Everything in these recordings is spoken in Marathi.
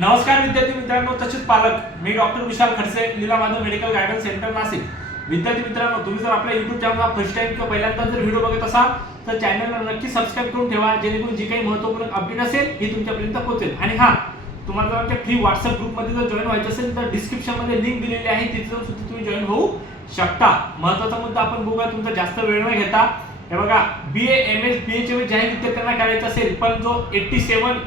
नमस्कार विद्यार्थी मित्रांनो तसेच पालक मी doctor Vishal Khadse Leela Madhav medical guidance centre Nashik. विद्यार्थी मित्रांनो तुम्ही जर आपल्या युट्यूब चॅनलला फर्स्ट टाइम किंवा पहिल्यांदा जर व्हिडिओ बघत असाल तर चॅनलला नक्की सबस्क्राईब करून ठेवा जेणेकरून जी काही महत्त्वपूर्ण अपडेट असेल ही तुमच्यापर्यंत पोहोचेल. आणि हा तुम्हाला जर आमच्या फ्री व्हॉट्सअप ग्रुपमध्ये जर जॉईन व्हायचं असेल तर डिस्क्रिप्शनमध्ये लिंक दिलेली आहे तिथे जाऊन सुद्धा तुम्ही जॉईन होऊ शकता. महत्त्वाचा मुद्दा आपण बघूया तुमचा जास्त वेळ न घेता. हे बघा B A M S B H M S ज्याही विद्यार्थ्यांना करायचं असेल पण जो एट्टी सेवन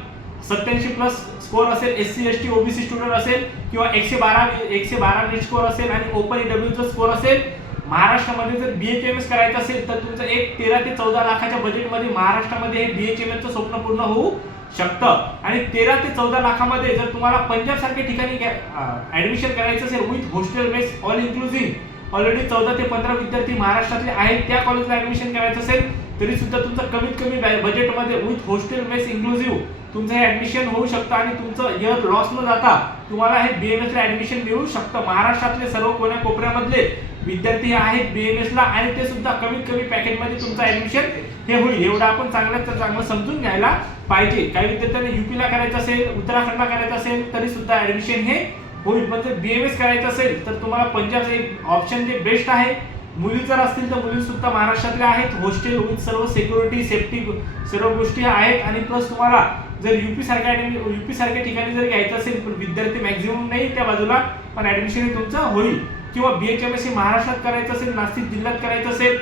सत्याऐंशी प्लस स्कोर असेल S C S T OBC student असेल किंवा एकशे बारा एकशे बारा नेट स्कोर असेल आणि ओपन ईडब्ल्यूचा स्कोर असेल महाराष्ट्रामध्ये जर बी एच एम एस करायचं असेल तर तुमचं एक तेरा ते चौदा लाखाच्या बजेटमध्ये महाराष्ट्रामध्ये हे बी एच एम एसचं स्वप्न पूर्ण होऊ शकतं. आणि तेरा ते चौदा लाखामध्ये जर तुम्हाला पंजाब सारख्या ठिकाणी ऍडमिशन करायचं असेल with hostel mess all inclusive already चौदा ते पंधरा विद्यार्थी महाराष्ट्रातले आहेत त्या कॉलेजला ऍडमिशन करायचं असेल तरी सुद्धा तुमचं कमीत कमी बजेटमध्ये विथ हॉस्टेल मेस इन्क्लुझिव्ह तुमचं हे ऍडमिशन होऊ शकतं आणि तुमचं इयर लॉस न जाता तुम्हाला हे बीएमएस ला ऍडमिशन मिळू शकतं. महाराष्ट्रातले सर्व कोण्या कोपऱ्यामधले विद्यार्थी हे आहेत बीएमएस ला आणि ते सुद्धा कमीत कमी पॅकेजमध्ये तुमचं ऍडमिशन हे होईल. एवढं आपण चांगल्यात चांगलं समजून घ्यायला पाहिजे. काही विद्यार्थ्यांना युपीला करायचं असेल उत्तराखंडला करायचं असेल तरी सुद्धा ऍडमिशन हे होईल. पण जर एस करायचं असेल तर तुम्हाला पंजाबचं एक ऑप्शन जे बेस्ट आहे. मुली जर असतील तर मुली सुद्धा महाराष्ट्रातल्या आहेत. हॉस्टेल विथ सर्व सिक्युरिटी सेफ्टी सर्व गोष्टी आहेत. आणि प्लस तुम्हाला जर युपी सारख्या युपी सारख्या ठिकाणी जर घ्यायचं असेल पण विद्यार्थी मॅक्झिमम नाही त्या बाजूला पण ऍडमिशन तुमचं होईल. किंवा B H M S C महाराष्ट्रात करायचं असेल नाशिक जिल्ह्यात करायचं असेल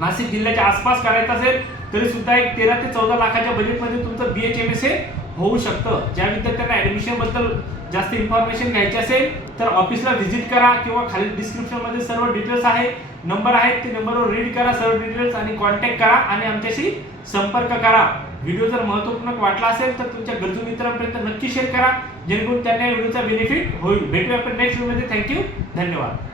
नाशिक जिल्ह्याच्या आसपास करायचं असेल तरी सुद्धा एक तेरा ते चौदा लाखाच्या बजेटमध्ये तुमचं बी एच एम एस हे होऊ शकतं. ज्या विद्यार्थ्यांना ऍडमिशनबद्दल जास्त इन्फॉर्मेशन घ्यायची असेल तर ऑफिसला व्हिजिट करा किंवा खाली डिस्क्रिप्शनमध्ये सर्व डिटेल्स आहे नंबर आहेत ते नंबरवर रीड करा सर्व डिटेल्स आणि कॉन्टॅक्ट करा आणि आमच्याशी संपर्क करा. व्हिडिओ जर महत्त्वपूर्ण वाटला असेल तर तुमच्या गरजू मित्रांपर्यंत नक्की शेअर करा जेणेकरून त्यांना व्हिडिओचा बेनिफिट होईल. भेटूया आपण नेक्स्ट व्हिडिओमध्ये थँक्यू धन्यवाद.